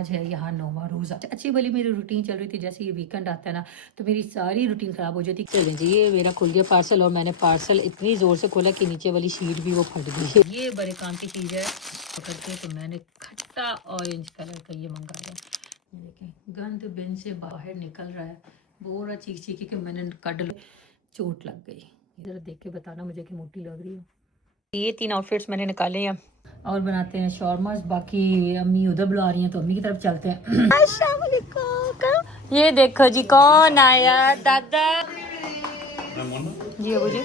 आज है यहाँ 9वां रोज़ा। अच्छी भली मेरी रूटीन चल रही थी, जैसे ये वीकेंड आता है ना तो मेरी सारी रूटीन ख़राब हो जाती। चलें जी, ये मेरा खुल गया पार्सल और मैंने पार्सल इतनी ज़ोर से खोला कि नीचे वाली शीट भी वो फट गई। ये बड़े काम की चीज़ है पकड़ के, तो मैंने खट्टा ऑरेंज कलर का ये मंगाया। देखें गंद बिन से बाहर निकल रहा है, बोरा चीख चीख के मैंने कट लो, चोट लग गई। इधर देख के बताना मुझे कि मोटी लग रही हो। ये 3 आउटफिट्स मैंने निकाले हैं और बनाते हैं शॉर्मास। बाकी अम्मी उधर बुला रही हैं तो अम्मी की तरफ चलते हैं। अस्सलाम वालेकुम। ये देखो जी कौन आया, दादा जी। अबू जी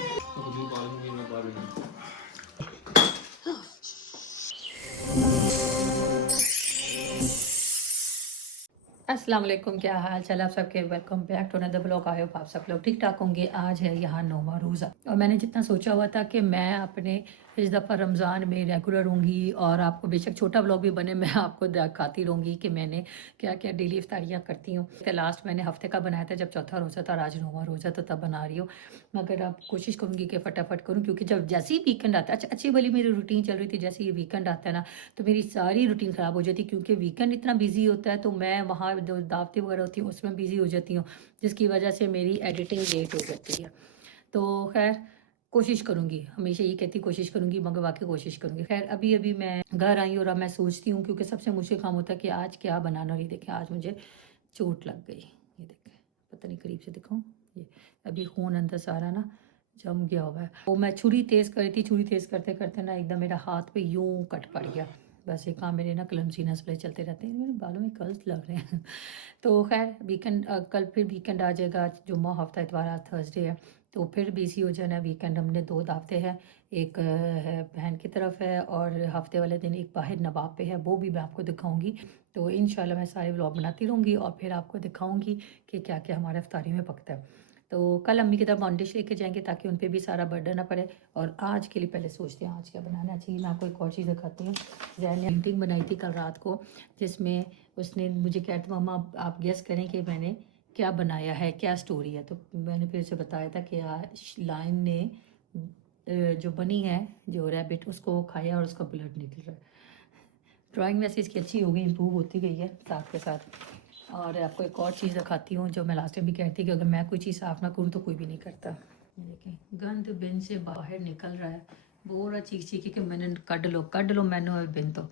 अस्सलाम वालेकुम, क्या हाल चाल आप सबके। Welcome back to another blog. I hope आप सब लोग ठीक ठाक होंगे। आज है यहाँ 9वां रोज़ा और मैंने जितना सोचा हुआ था कि मैं अपने इस दफ़ा रमज़ान में रेगुलर रहूँगी और आपको बेशक छोटा ब्लॉग भी बने, मैं आपको दिखाती रहूँगी कि मैंने क्या क्या डेली इफ्तारियाँ करती हूँ। लास्ट मैंने हफ्ते का बनाया था जब चौथा रोज़ा था और आज 9वां रोज़ा, तो तब बना रही हूँ। मगर अब कोशिश करूँगी कि फटाफट करूँ, क्योंकि जब जैसे ही वीकेंड आता है, अच्छी भली मेरी रूटीन चल रही थी, जैसे ये वीकेंड आता है ना तो मेरी सारी रूटीन ख़राब हो जाती, क्योंकि वीकेंड इतना बिजी होता है तो मैं वहाँ जो दावतें वगैरह होती हैं उसमें बिजी हो जाती हूँ, जिसकी वजह से मेरी एडिटिंग लेट हो जाती है। तो खैर कोशिश करूँगी, हमेशा ये कहती कोशिश करूँगी, मगर वाकई कोशिश करूँगी। खैर अभी अभी मैं घर आई और अब मैं सोचती हूँ, क्योंकि सबसे मुश्किल काम होता है कि आज क्या बनाना। और ये देखें आज मुझे चोट लग गई, ये देखें, पता नहीं करीब से दिखाऊँ, ये अभी खून अंदर सारा ना जम गया हुआ है। वो मैं छुरी तेज़ करी थी, छुरी तेज़ करते करते ना एकदम मेरा हाथ पे यूं कट पड़ गया। बस ये काम मेरे ना क्लमजीनेस वाले चलते रहते हैं, मेरे बालों में कर्ल्स लग रहे हैं। तो खैर वीकेंड कल फिर वीकेंड आ जाएगा, जुम्मा हफ्ता इतवार आज थर्सडे है, तो फिर बिजी हो जाना वीकेंड। हमने 2 दावतें हैं, एक है बहन की तरफ है और हफ्ते वाले दिन एक बाहर नवाब पे है, वो भी मैं आपको दिखाऊंगी। तो इंशाल्लाह मैं सारे व्लॉग बनाती रहूँगी और फिर आपको दिखाऊंगी कि क्या क्या हमारे इफ्तारी में पकता है। तो कल अम्मी की तरफ बॉन्डिश लेके जाएंगे ताकि उन पे भी सारा बर्डन ना पड़े। और आज के लिए पहले सोचते हैं आज क्या बनाना चाहिए। मैं आपको एक और चीज़ दिखाती हूँ। जैन ने पेंटिंग बनाई थी कल रात को, जिसमें उसने मुझे कहता मम्मा आप गेस करें कि मैंने क्या बनाया है, क्या स्टोरी है। तो मैंने फिर उसे बताया था कि लाइन ने जो बनी है, जो रैबिट, उसको खाया और उसका ब्लड निकल रहा है। ड्राइंग वैसे इसकी अच्छी हो गई, इम्प्रूव होती गई है साथ के साथ। और आपको एक और चीज़ दिखाती हूँ जो मैं लास्ट टाइम भी कहती थी कि अगर मैं कोई चीज़ साफ़ ना करूँ तो कोई भी नहीं करता। देखें गंद बिन से बाहर निकल रहा है, बोरा चीख चीख के मैंने कड लो मैंने बिन, तो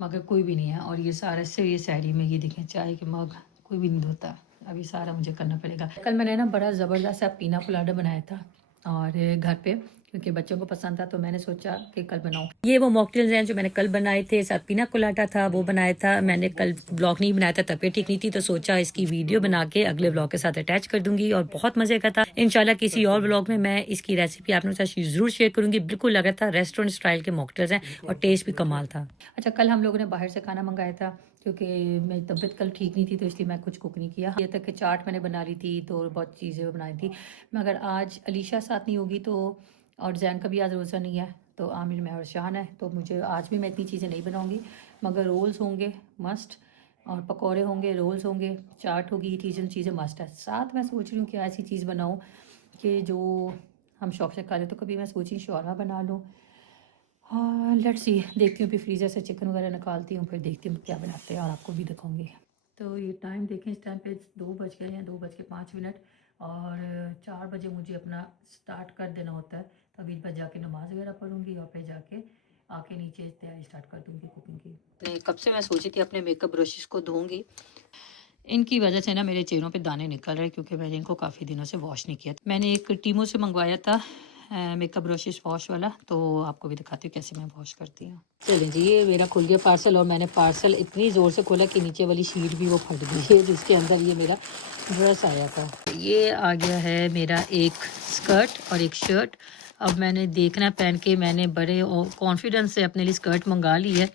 मगर कोई भी नहीं है। और ये सारा से ये सैरी में ये देखें चाय के मग कोई भी नहीं धोता, अभी सारा मुझे करना पड़ेगा। कल मैंने ना बड़ा ज़बरदस्त सा पीना कोलाडा बनाया था और घर पे, क्योंकि बच्चों को पसंद था तो मैंने सोचा कि कल बनाऊं। ये वो मॉकटेल्स हैं जो मैंने कल बनाए थे, साथ पीना कोलाडा था वो बनाया था। मैंने कल ब्लॉग नहीं बनाया था, तबीयत ठीक नहीं थी, तो सोचा इसकी वीडियो बना के अगले ब्लॉग के साथ अटैच कर दूंगी और बहुत मजे का था। इंशाल्लाह किसी और ब्लॉग में मैं इसकी रेसिपी आपके साथ जरूर शेयर करूंगी। बिल्कुल लगा था रेस्टोरेंट स्टाइल के मॉकटेल्स हैं और टेस्ट भी कमाल था। अच्छा कल हम लोगों ने बाहर से खाना मंगाया था, क्योंकि मेरी तबीयत कल ठीक नहीं थी तो इसलिए मैं कुछ कुक नहीं किया। ये तक कि चाट मैंने बना ली थी, तो बहुत चीज़ें बनाई थी। मगर आज अलीशा साथ नहीं होगी तो, और जैन का भी आज रोज़ा नहीं है, तो आमिर मैं और शान है, तो मुझे आज भी मैं इतनी चीज़ें नहीं बनाऊंगी। मगर रोल्स होंगे मस्ट, और पकौड़े होंगे, रोल्स होंगे, चाट होगी, ये चीज़ें मस्ट है। साथ मैं सोच रही हूँ कि ऐसी चीज़ बनाऊँ कि जो हम शौक से खा लें। तो कभी मैं सोची शौरमा बना लूँ। हाँ लेट्स सी, देखती हूँ फिर फ्रीज़र से चिकन वगैरह निकालती हूँ, फिर देखती हूँ क्या बनाते हैं और आपको भी दिखाऊंगी। तो ये टाइम देखें, इस टाइम पे 2 बज गए हैं, 2:05 और 4 बजे मुझे अपना स्टार्ट कर देना होता है। तो अभी बस जाके नमाज़ वगैरह पढ़ूंगी और फिर जाके आके नीचे तैयारी स्टार्ट कर दूँगी कुकिंग की। कब से मैं सोची थी अपने मेकअप ब्रशेस को धोऊंगी, इनकी वजह से ना मेरे चेहरों पे दाने निकल रहे हैं, क्योंकि मैंने इनको काफ़ी दिनों से वॉश नहीं किया। मैंने एक टीमो से मंगवाया था मेकअप ब्रशेस वॉश वाला, तो आपको भी दिखाती हूँ कैसे मैं वॉश करती हूँ। चलें जी, ये मेरा खुल गया पार्सल और मैंने पार्सल इतनी ज़ोर से खोला कि नीचे वाली शीट भी वो फट गई है, जिसके अंदर ये मेरा ड्रेस आया था। ये आ गया है मेरा एक स्कर्ट और एक शर्ट। अब मैंने देखना पहन के, मैंने बड़े कॉन्फिडेंस से अपने लिए स्कर्ट मंगा ली है।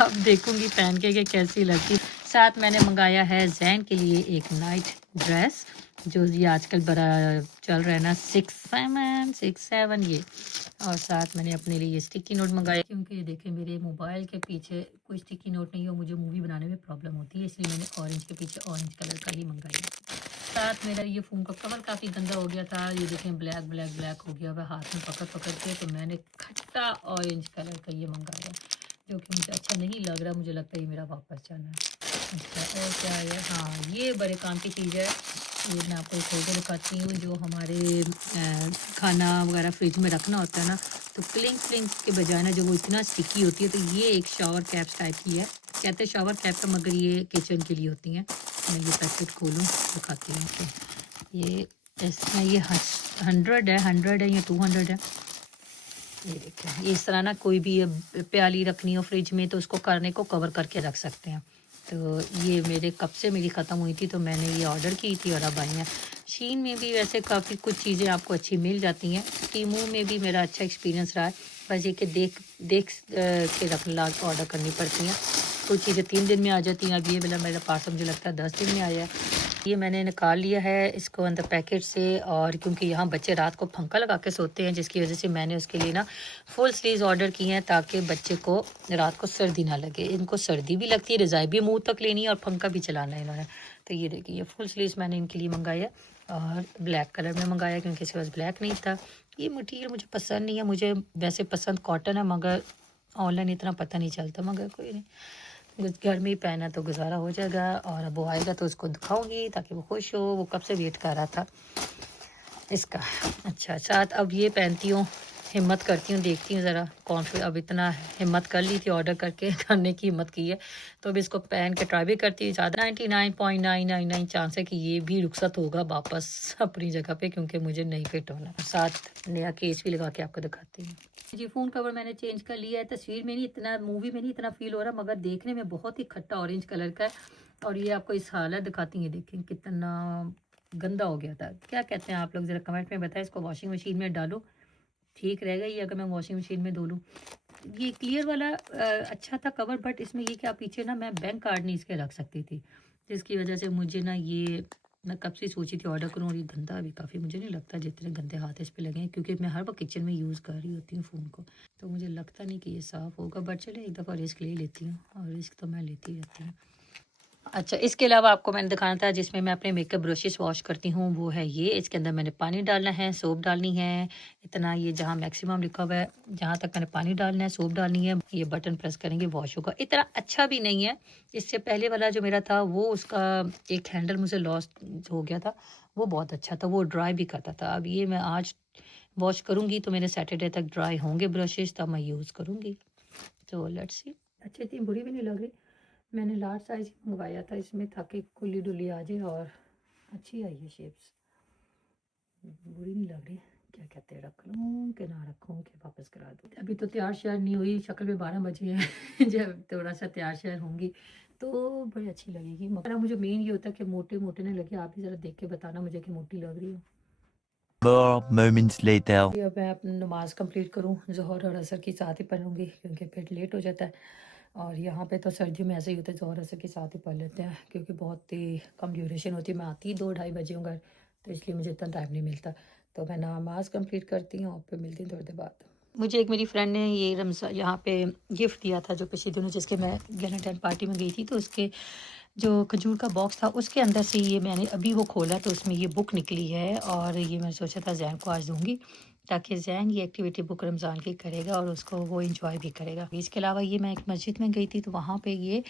अब देखूंगी पहन के कि कैसी लगती। साथ मैंने मंगाया है जैन के लिए एक नाइट ड्रेस, जो ये आजकल बड़ा चल रहा है ना, 6'7" ये। और साथ मैंने अपने लिए ये स्टिकी नोट मंगाया, क्योंकि देखें मेरे मोबाइल के पीछे कोई स्टिकी नोट नहीं हो, मुझे मूवी बनाने में प्रॉब्लम होती है, इसलिए मैंने ऑरेंज के पीछे ऑरेंज कलर का ही मंगाया। साथ मेरा ये फ़ोन का कवर काफ़ी गंदा हो गया था, ये देखें ब्लैक ब्लैक ब्लैक हो गया हुआ हाथ में पकड़ पकड़ के, तो मैंने खट्टा ऑरेंज कलर का ये मंगाया। जो कि मुझे अच्छा नहीं लग रहा, मुझे लगता है ये मेरा वापस जाना है। अच्छा और क्या है, हाँ ये बड़े काम की चीज़ है। ये मैं आपको खोल के दिखाती हूँ, जो हमारे खाना वगैरह फ्रिज में रखना होता है ना, तो क्लिंग क्लिंग के बजाय ना जो वो इतना स्टिकी होती है, तो ये एक शावर कैप्स टाइप की है। कहते हैं शावर कैप का, मगर ये किचन के लिए होती हैं। मैं ये पैकेट खोलूँ दिखाती हूँ आपको। ये इसमें ये 100 है या 200 है। ये देखिए, ये इस तरह ना कोई भी प्याली रखनी हो फ्रिज में तो उसको करने को कवर करके रख सकते हैं। तो ये मेरे कब से मेरी ख़त्म हुई थी, तो मैंने ये ऑर्डर की थी और अब आई हैं। शीन में भी वैसे काफ़ी कुछ चीज़ें आपको अच्छी मिल जाती हैं। टीमू में भी मेरा अच्छा एक्सपीरियंस रहा है। बस ये कि देख देख के रख ला के ऑर्डर करनी पड़ती हैं। कुछ चीज़ें 3 दिन में आ जाती हैं। अब ये वाला मेरा पार्सल मुझे लगता है 10 दिन में आया है। ये मैंने निकाल लिया है इसको अंदर पैकेट से, और क्योंकि यहाँ बच्चे रात को पंखा लगा के सोते हैं, जिसकी वजह से मैंने उसके लिए ना फुल स्लीव्स ऑर्डर की हैं, ताकि बच्चे को रात को सर्दी ना लगे। इनको सर्दी भी लगती है, रज़ाई भी मुंह तक लेनी है और पंखा भी चलाना है इन्होंने। तो ये देखिए, ये फुल स्लीव्स मैंने इनके लिए मंगाई है और ब्लैक कलर में मंगाया क्योंकि इसके पास ब्लैक नहीं था। ये मटीरियल मुझे पसंद नहीं है, मुझे वैसे पसंद कॉटन है, मगर ऑनलाइन इतना पता नहीं चलता। मगर कोई नहीं, घर में ही पहना तो गुजारा हो जाएगा। और अब वो आएगा तो उसको दिखाऊंगी ताकि वो खुश हो। वो कब से वेट कर रहा था इसका। अच्छा साथ अब ये पहनती हूँ, हिम्मत करती हूँ, देखती हूँ ज़रा कॉन्फिड। अब इतना हिम्मत कर ली थी ऑर्डर करके करने की हिम्मत की है, तो अब इसको पहन के ट्राई भी करती हूँ। ज़्यादा 99.999 चांस है कि ये भी रुखसत होगा वापस अपनी जगह पे, क्योंकि मुझे नहीं फिट होना। साथ नया केस भी लगा के आपको दिखाती हूँ। जी फ़ोन कवर मैंने चेंज कर लिया है। तस्वीर में नहीं इतना, मूवी में नहीं इतना फ़ील हो रहा, मगर देखने में बहुत ही खट्टा ऑरेंज कलर का है। और ये आपको इस हालत दिखाती हैं, देखें कितना गंदा हो गया था। क्या कहते हैं आप लोग, ज़रा कमेंट में बताएं। इसको वॉशिंग मशीन में डालो, ठीक रहेगा ये अगर मैं वॉशिंग मशीन में धो लूँ? ये क्लियर वाला अच्छा था कवर, बट इसमें ये क्या पीछे ना मैं बैंक कार्ड नहीं इसके रख सकती थी, जिसकी वजह से मुझे ना ये, मैं कब से सोची थी ऑर्डर करूँ। और ये गंदा भी काफ़ी, मुझे नहीं लगता जितने गंदे हाथ इस पे लगे हैं, क्योंकि मैं हर वक्त किचन में यूज़ कर रही होती हूँ फ़ोन को, तो मुझे लगता नहीं कि ये साफ़ होगा। बट चले एक दफ़ा रिस्क ले लेती हूँ, और रिस्क तो मैं लेती रहती हूँ। अच्छा, इसके अलावा आपको मैंने दिखाना था जिसमें मैं अपने मेकअप ब्रशेस वॉश करती हूँ, वो है ये। इसके अंदर मैंने पानी डालना है, सोप डालनी है। इतना ये जहाँ मैक्सिमम लिखा हुआ है, जहाँ तक मैंने पानी डालना है, सोप डालनी है। ये बटन प्रेस करेंगे, वॉश होगा। इतना अच्छा भी नहीं है। इससे पहले वाला जो मेरा था, वो उसका एक हैंडल मुझे लॉस्ट हो गया था, वो बहुत अच्छा था, वो ड्राई भी करता था। अब ये मैं आज वॉश करूँगी तो मेरे सैटरडे तक ड्राई होंगे ब्रशेस, तब मैं यूज़ करूँगी। तो लेट्स सी। अच्छा, इतनी बुरी भी नहीं लग रही। मैंने लार्ज साइज मंगवाया था इसमें, ताकि खुली डुली आ जाए, और अच्छी आई है शेप्स, बुरी नहीं लग रही। क्या कहते हैं, रख लूँ कि ना रखूँ कि वापस करा दूँ? अभी तो तैयार श्यार नहीं हुई, शक्ल में 12 बजे हैं जब थोड़ा सा तैयार श्यार होंगी तो बड़ी अच्छी लगेगी। मगर मुझे मेन ये होता है कि मोटे मोटे ना लगे। आप भी ज़रा देख के बताना मुझे कि मोटी लग रही हो। More moments later. अब मैं अपनी नमाज़ कंप्लीट करूँ, ज़ोहर और असर की साथ ही पढ़ूँगी, क्योंकि फिर लेट हो जाता है। और यहाँ पे तो सर्दियों में ऐसे ही होता है, ज़ोहर असर के साथ ही पढ़ लेते हैं, क्योंकि बहुत ही कम ड्यूरेशन होती है। मैं आती 2 ढाई बजे हूँ घर, तो इसलिए मुझे इतना टाइम नहीं मिलता। तो मैं नमाज़ कंप्लीट करती हूँ और फिर मिलती हूँ थोड़ी देर बाद। मुझे एक मेरी फ्रेंड ने ये रमज़ान यहाँ पे गिफ्ट दिया था, जो पिछले दिनों जिसके मैं वैलेंटाइन पार्टी में गई थी, तो उसके जो खजूर का बॉक्स था उसके अंदर से ये मैंने अभी वो खोला, तो उसमें ये बुक निकली है। और ये मैंने सोचा था जैन को आज दूंगी, ताकि जैन ये एक्टिविटी बुक रमज़ान की करेगा और उसको वो इंजॉय भी करेगा। इसके अलावा ये मैं एक मस्जिद में गई थी, तो वहाँ पे ये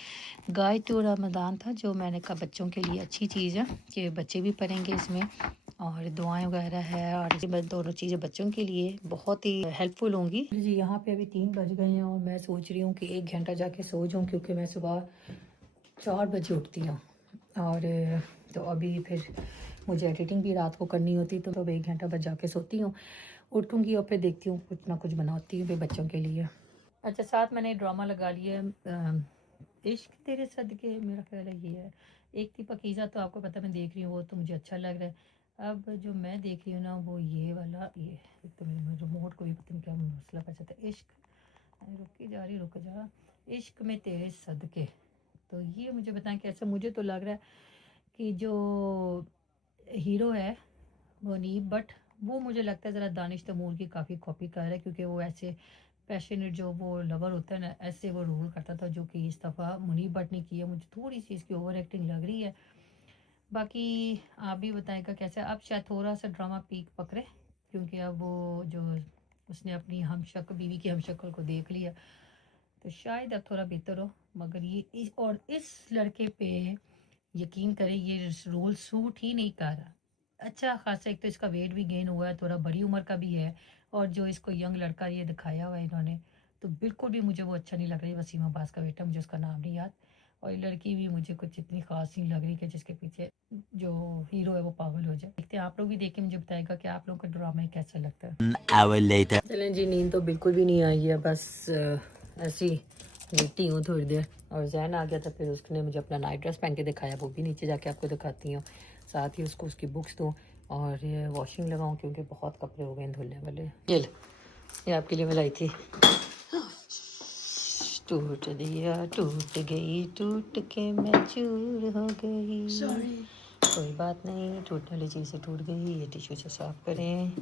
गाइड टू रमज़ान था, जो मैंने कहा बच्चों के लिए अच्छी चीज़ है कि बच्चे भी पढ़ेंगे इसमें, और दुआएं वगैरह है, और ये दोनों चीज़ें बच्चों के लिए बहुत ही हेल्पफुल होंगी जी। यहाँ पे अभी 3 बज गए हैं और मैं सोच रही हूँ कि 1 घंटा जाके सो जाऊँ, क्योंकि मैं सुबह 4 बजे उठती हूँ। और तो अभी फिर मुझे एडिटिंग भी रात को करनी होती, तो अब 1 घंटा बस जाके सोती हूँ। उठूँगी और फिर देखती हूँ कुछ ना कुछ बनाती हूँ फिर बच्चों के लिए। अच्छा, साथ मैंने ड्रामा लगा लिया है, इश्क तेरे सदके, मेरा ख्याल है ये है। एक थी पकीज़ा, तो आपको पता मैं देख रही हूँ, वो तो मुझे अच्छा लग रहा है। अब जो मैं देख रही हूँ ना, वो ये वाला, ये एक तो मेरे रिमोट को भी पता नहीं क्या मसला पड़ जाता है। इश्क, रुकी जा रही, रुक जा, इश्क में तेरे सदके। तो ये मुझे बताएं कैसे। मुझे तो लग रहा है कि जो हीरो है मुनीब बट, वो मुझे लगता है ज़रा दानिश तैमूर की काफ़ी कॉपी कर रहा है, क्योंकि वो ऐसे पैशनेट जो वो लवर होता है ना, ऐसे वो रोल करता था, जो कि इस दफ़ा मुनीब भट्ट ने किया। मुझे थोड़ी सी इसकी ओवर एक्टिंग लग रही है। बाकी आप भी बताएगा कैसा। अब शायद थोड़ा सा ड्रामा पीक पकड़े, क्योंकि अब वो जो उसने अपनी हमशक बीवी की हमशक्ल को देख लिया, तो शायद अब थोड़ा बेहतर हो, मगर ये इस लड़के पे यकीन करें ये रोल सूट ही नहीं कर रहा। अच्छा खासा एक तो इसका वेट भी गेन हुआ है, थोड़ा बड़ी उम्र का भी है, और जो इसको यंग लड़का ये दिखाया हुआ है इन्होंने, तो बिल्कुल भी मुझे वो अच्छा नहीं लग रही। वसीम अब्बास का बेटा, मुझे उसका नाम नहीं याद, और ये लड़की भी मुझे कुछ इतनी खास नहीं लग रही कि जिसके पीछे जो हीरो है वो पागल हो जाए। देखते हैं, आप लोग भी देख के मुझे बताएगा कि आप लोगों का ड्रामा कैसा लगता है। An hour later. चलें जी, नींद तो बिल्कुल भी नहीं आई है, बस ऐसी लेटी हूँ थोड़ी देर, और जैन आ गया था, फिर उसने मुझे अपना नाइट ड्रेस पहन के दिखाया, वो भी नीचे जाके आपको दिखाती हूँ। साथ ही उसको उसकी बुक्स दूँ और ये वॉशिंग लगाऊँ, क्योंकि बहुत कपड़े हो गए धुलने वाले। ये आपके लिए मैं लाई थी। टूट दिया, टूट गई, टूट के मैं चूर हो गई। कोई बात नहीं, टूटने वाली चीज़ से टूट गई। ये टिश्यू से साफ करें,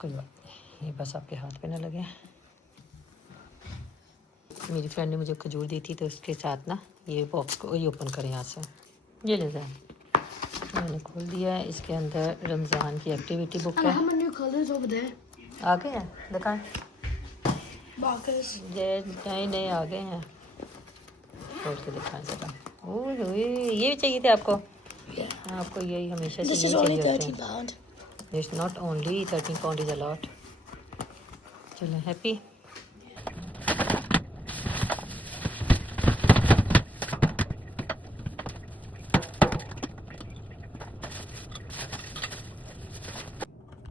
कोई बात नहीं, ये बस आपके हाथ पे ना लगे। मेरी फ्रेंड ने मुझे खजूर दी थी, तो उसके साथ ना ये बॉक्स को ये ओपन करें यहाँ से। ये ले जाए, मैंने खोल दिया है। इसके अंदर रमज़ान की एक्टिविटी बुक है। आ गए हैं, दिखाएं। ये नए आ गए हैं, खोल के दिखाएं ज़रा। ओए ये भी चाहिए थे आपको? आपको यही हमेशा से यही चाहिए होते हैं। It's not only 13 pound is a lot. चलो, हैप्पी।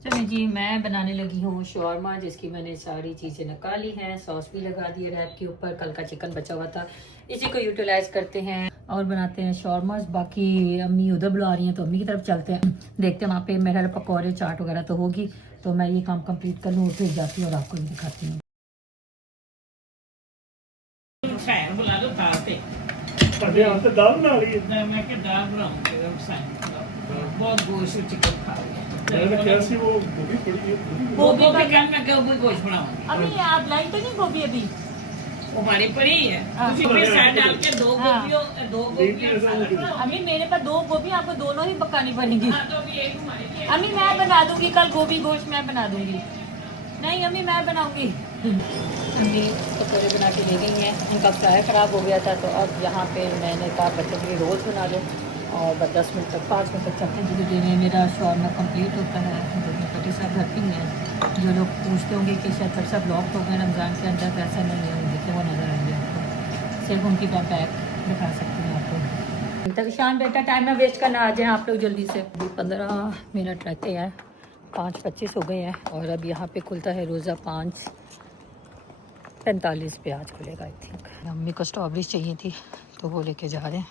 चलिए जी, मैं बनाने लगी हूँ शौरमा, जिसकी मैंने सारी चीज़ें निकाली हैं, सॉस भी लगा दी है रैप के ऊपर। कल का चिकन बचा हुआ था, इसी को यूटिलाइज करते हैं और बनाते हैं शौरमास। बाकी अम्मी उधर बुला रही हैं, तो अम्मी की तरफ चलते हैं, देखते हैं वहाँ पे मेरे पकौड़े चाट वगैरह तो होगी। तो मैं ये काम कंप्लीट कर लूँ, फिर जाती हूँ और आपको भी दिखाती हूँ। बहुत गोश्त चिकन खा गोश्त बनाऊंगी। अम्मी आप लाई तो नहीं गोभी अभी? वो हमारी पड़ी है, उसमें साथ डाल के दो गोभियों अम्मी मेरे पास 2 गोभी, आपको दोनों ही पकानी पड़ेगी। तो अभी एक हमारे लिए अम्मी मैं बना दूंगी कल गोभी गोश्त, मैं बना दूंगी। नहीं अम्मी मैं बनाऊंगी। अम्मी पकौड़े बना के ले गई हैं, उनका फ्राई ख़राब हो गया था, तो अब यहाँ पे मैंने कहा बच्चों के लिए रोज़ बना लो, और बस 10 मिनट तक 5 मिनट तक चलते धीरे धीरे मेरा शौरमा कंप्लीट होता है। पटी साहब घर पे ही हैं। जो लोग पूछते होंगे कि शायद पटी साहब ब्लॉक हो गए रमज़ान के अंदर, तो ऐसा नहीं है, देखिए वो नज़र आएंगे आपको, सिर्फ उनकी बैक दिखा सकती हूँ आपको। तक शान बेटा टाइम में वेस्ट करना, आ जाए आप लोग जल्दी से। 15 मिनट रहते हैं, 5:25 हो गए हैं, और अब यहाँ पे खुलता है रोज़ा 5:45 पे आज खुलेगा आई थिंक। मम्मी को स्ट्रॉबेरीज चाहिए थी, तो वो लेके जा रहे हैं।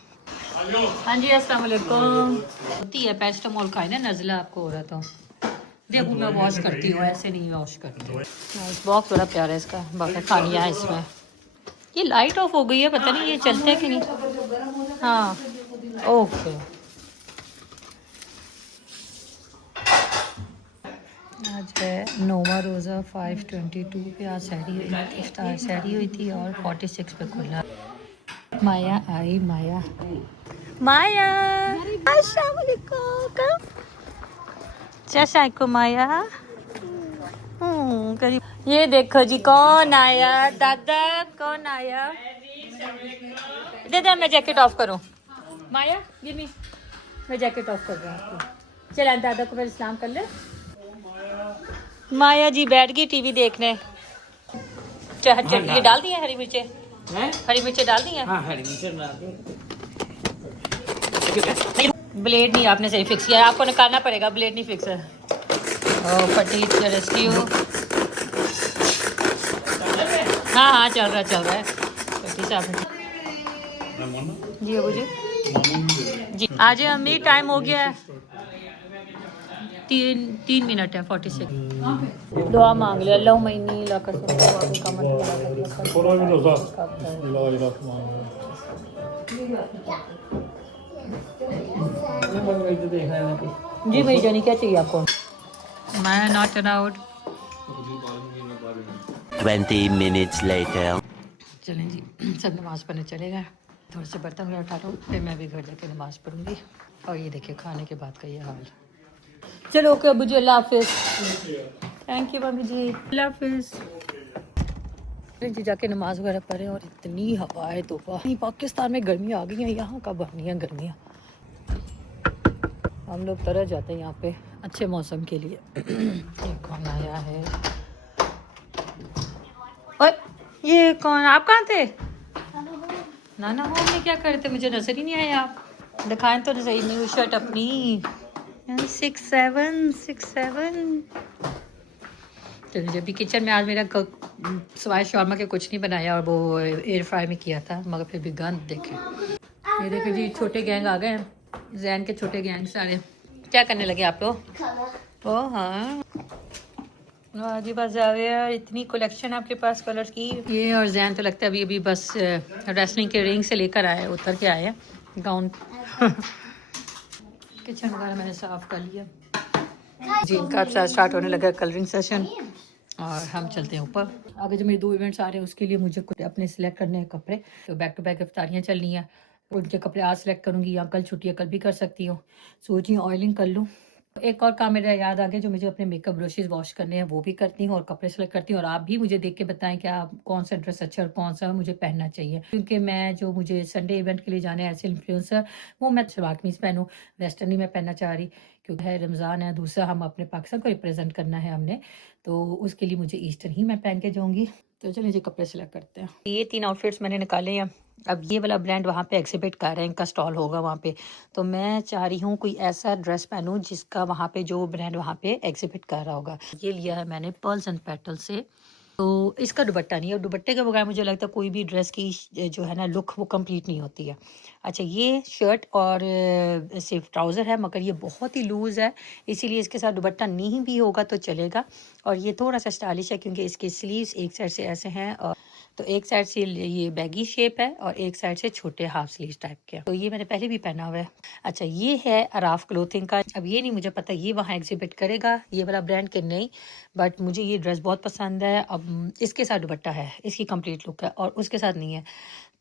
हाँ जी, अस्सलाम वालेकुम। होती है पैरासिटामोल खाए ना, नज़ला आपको हो रहा था। देखो मैं वॉश करती हूँ, ऐसे नहीं वॉश करती हूँ। बॉक्स बड़ा प्यारा है इसका, बाकी खानियाँ है इसमें। ये लाइट ऑफ हो गई है, पता नहीं ये चलते है कि नहीं। हाँ ओके। आज है नोवा रोज़ा 5:22 पे आज सहरी हुई थी, और 46 पे खुला। माया आई, माया अस्सलाम वालेकुम। को माया करीब। ये देखो जी कौन आया, दादा कौन आया। दे दे, मैं जैकेट ऑफ करूं। माया गिव मी, मैं जैकेट ऑफ कर रहा हूँ आपको। चल दादा को मेरे सलाम कर ले। माया जी बैठ गई टीवी देखने। ये डाल दिए हरी मिर्चें, हरी मिर्चें डाल दी हैं। हाँ, हरी मिर्च डाल दी। ब्लेड नहीं आपने सही फिक्स किया है, आपको निकालना पड़ेगा, ब्लेड नहीं फिक्स है। पट्टी रेस्क्यू। हाँ हाँ चल रहा है पट्टी साहब जी। अबू जी आ जाए अम्मी, टाइम हो गया है, 3 मिनट है 46। दुआ मांग ले अल्लाह मईनी जी। भाई जानी क्या चाहिए आपको? मैं नॉट अलाउड। 20 minutes later. चलें जी, सब नमाज़ पढ़ने चले गए। थोड़े से बर्तन वगैरह उठा लो, फिर मैं भी घर जाके नमाज़ पढ़ूंगी। और ये देखिए खाने के बाद का ये हाल। चलो ओके अबू जी, अल्लाह हाफिज़। थैंक यू मम्मी जी, अल्लाह हाफिज़। जी जाके नमाज वगैरह पढ़े। और इतनी हवा है तोहफा, पाकिस्तान में गर्मी आ गई हैं, यहाँ कब आनी है गर्मियाँ। हम लोग तरह जाते हैं यहाँ पे अच्छे मौसम के लिए। ये कौन आया है? और ये कौन, आप कहाँ थे? नाना होम में क्या करते, मुझे नजर ही नहीं आया। आप दिखाएं तो सही न्यू शर्ट अपनी। 6'7" चलिए जब भी किचन में आज मेरा सवाए शॉर्मा के कुछ नहीं बनाया, और वो एयर फ्राई में किया था, मगर फिर भी गंद देखे। ये देखे जी छोटे गैंग आ गए हैं, जैन के छोटे गैंग सारे। क्या करने लगे आप लोग? ओ हाँ जी, बस जावेद इतनी कलेक्शन आपके पास कलर्स की। ये और जैन तो लगता है अभी अभी बस रेसलिंग के रिंग से लेकर आए, उतर के आए हैं गाउन। किचन वगैरह मैंने साफ कर लिया जी। इनका अब स्टार्ट होने लगा कलरिंग सेशन, और हम चलते हैं ऊपर। आगे जो मेरे 2 इवेंट्स आ रहे हैं उसके लिए मुझे कुछ अपने सिलेक्ट करने हैं कपड़े। तो बैक टू बैक इफ्तारियाँ चलनी है, उनके कपड़े आज सिलेक्ट करूँगी, या कल छुट्टी है कल भी कर सकती हूँ। सोच रही हूँ ऑयलिंग कर लूँ। एक और काम मेरा याद आ गया, जो मुझे अपने मेकअप ब्रशेस वॉश करने हैं वो भी करती हूँ, और कपड़े सेलेक्ट करती हूँ। और आप भी मुझे देख के बताएं कि आप कौन सा ड्रेस अच्छा और कौन सा मुझे पहनना चाहिए, क्योंकि मैं जो मुझे संडे इवेंट के लिए जाने हैं ऐसे इन्फ्लुएंसर, वो मैं सलवार कमीज पहनूँ, वेस्टर्न ही मैं पहनना चाह रही, क्योंकि है रमज़ान है, दूसरा हम अपने पाकिस्तान को रिप्रेजेंट करना है हमने, तो उसके लिए मुझे ईस्टर्न ही मैं पहन के जाऊँगी। तो चलिए जी कपड़े सेलेक्ट करते हैं। ये 3 आउटफिट्स मैंने निकाले हैं। अब ये वाला ब्रांड वहाँ पे एग्जिबिट कर रहे हैं, इनका स्टॉल होगा वहाँ पे, तो मैं चाह रही हूँ कोई ऐसा ड्रेस पहनूँ जिसका वहाँ पे जो ब्रांड वहाँ पे एग्जिबिट कर रहा होगा। ये लिया है मैंने पर्ल्स एंड पेटल से। तो इसका दुपट्टा नहीं है, और दुपट्टे के बगैर मुझे लगता है कोई भी ड्रेस की जो है ना लुक वो कंप्लीट नहीं होती है। अच्छा ये शर्ट और सिर्फ ट्राउज़र है, मगर ये बहुत ही लूज़ है, इसीलिए इसके साथ दुपट्टा नहीं भी होगा तो चलेगा। और ये थोड़ा सा स्टाइलिश है क्योंकि इसके स्लीव्स एक साइड से ऐसे हैं, और तो एक साइड से ये बैगी शेप है और एक साइड से छोटे हाफ स्लीव टाइप के। तो ये मैंने पहले भी पहना हुआ है। अच्छा ये है अराफ क्लोथिंग का। अब ये नहीं मुझे पता ये वहाँ एग्जिबिट करेगा ये वाला ब्रांड के नहीं, बट मुझे ये ड्रेस बहुत पसंद है। अब इसके साथ दुपट्टा है, इसकी कंप्लीट लुक है, और उसके साथ नहीं है,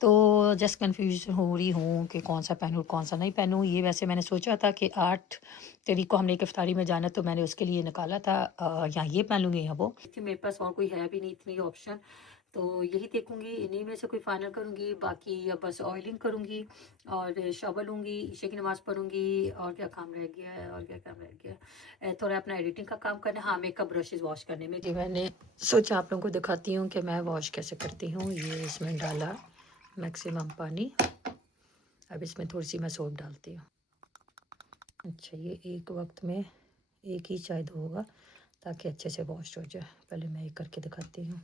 तो जस्ट कन्फ्यूज हो रही हूँ कि कौन सा पहनूँ कौन सा नहीं पहनूँ। ये वैसे मैंने सोचा था कि 8 तारीख को हमने एक इफ्तारी में जाना, तो मैंने उसके लिए निकाला था या ये पहन लूँगी या वो। मेरे पास और कोई है भी नहीं इतनी ऑप्शन, तो यही देखूंगी, इन्हीं में से कोई फाइनल करूंगी। बाकी अब बस ऑयलिंग करूंगी और शावर लूँगी, ईशा की नमाज़ पढ़ूंगी, और क्या काम रह गया है, और क्या काम रह गया है, थोड़ा अपना एडिटिंग का काम करना। हाँ मेकअप ब्रशेस वॉश करने में जी मैंने सोचा आप लोगों को दिखाती हूँ कि मैं वॉश कैसे करती हूँ। ये इसमें डाला मैक्सिमम पानी, अब इसमें थोड़ी सी मैं सोप डालती हूँ। अच्छा ये एक वक्त में एक ही शायद होगा ताकि अच्छे से वॉश हो जाए। पहले मैं ये करके दिखाती हूँ।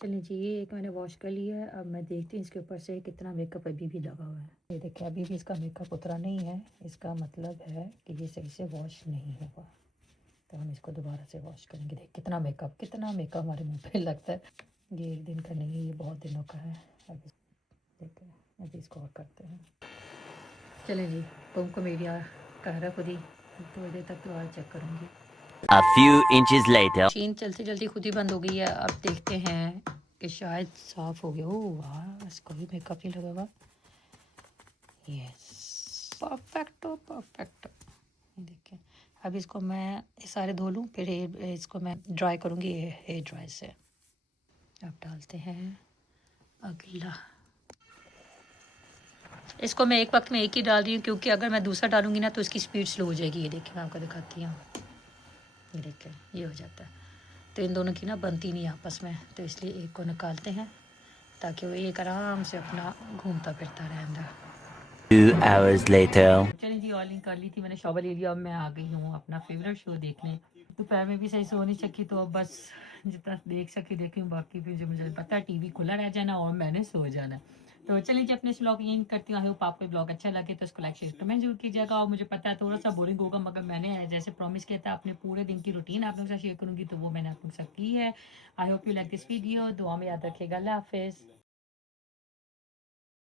चलिए जी ये एक मैंने वॉश कर लिया है। अब मैं देखती हूँ इसके ऊपर से कितना मेकअप अभी भी लगा हुआ है। ये देखिए अभी भी इसका मेकअप उतरा नहीं है, इसका मतलब है कि ये सही से वॉश नहीं हुआ, तो हम इसको दोबारा से वॉश करेंगे। देख कितना मेकअप हमारे मुंह पे लगता है। ये एक दिन का नहीं है, ये बहुत दिनों का है। अब देखते हैं, अभी इसको और करते हैं। चलें जी पम को मेरी कह रहा खुद ही थोड़ी देर तक तो और चेक करूँगी। A few inches later. Machine चलती चलती खुद ही बंद हो गई है। अब देखते हैं कि शायद साफ हो गया। ओह वाह इसको भी मेकअप नहीं लगा हुआ। Yes perfecto perfecto. देखें अब इसको मैं सारे धो लूँ, फिर इसको मैं ड्राई करूँगी हेयर ड्राई से। अब डालते हैं अगला। इसको मैं एक वक्त में एक ही डाल रही हूँ, क्योंकि अगर मैं दूसरा डालूँगी ना तो इसकी स्पीड स्लो हो जाएगी। ये देखिए मैं आपको दिखाती हूँ, ये देखें ये हो जाता है, तो इन दोनों की ना बनती नहीं आपस में, तो इसलिए एक को निकालते हैं ताकि वो एक आराम से अपना घूमता फिरता रहे अंदर। 2 hours later. चलिए जी ऑयलिंग कर ली थी मैंने, शॉवर ले लिया। अब मैं आ गई हूँ अपना फेवरेट शो देखने। दोपहर में भी सही सो नहीं सकी, तो अब बस जितना देख सकी देखी, बाकी फिर जो मुझे पता है टीवी खुला रह जाना और मैंने सो जाना। तो चलिए जी अपने इस ब्लॉग यहीं करती हूँ। आई होप आपको ब्लॉग अच्छा लगे तो इसको लाइक शेयर कमेंट जरूर कीजिएगा। और मुझे पता है थोड़ा सा बोरिंग होगा, मगर मैंने जैसे प्रॉमिस किया था अपने पूरे दिन की रूटीन आप लोगों के साथ शेयर करूँगी, तो वो मैंने आप लोगों के साथ की है। I hope you like this video. दुआ में याद रखिएगा। अल्लाह हाफिज़।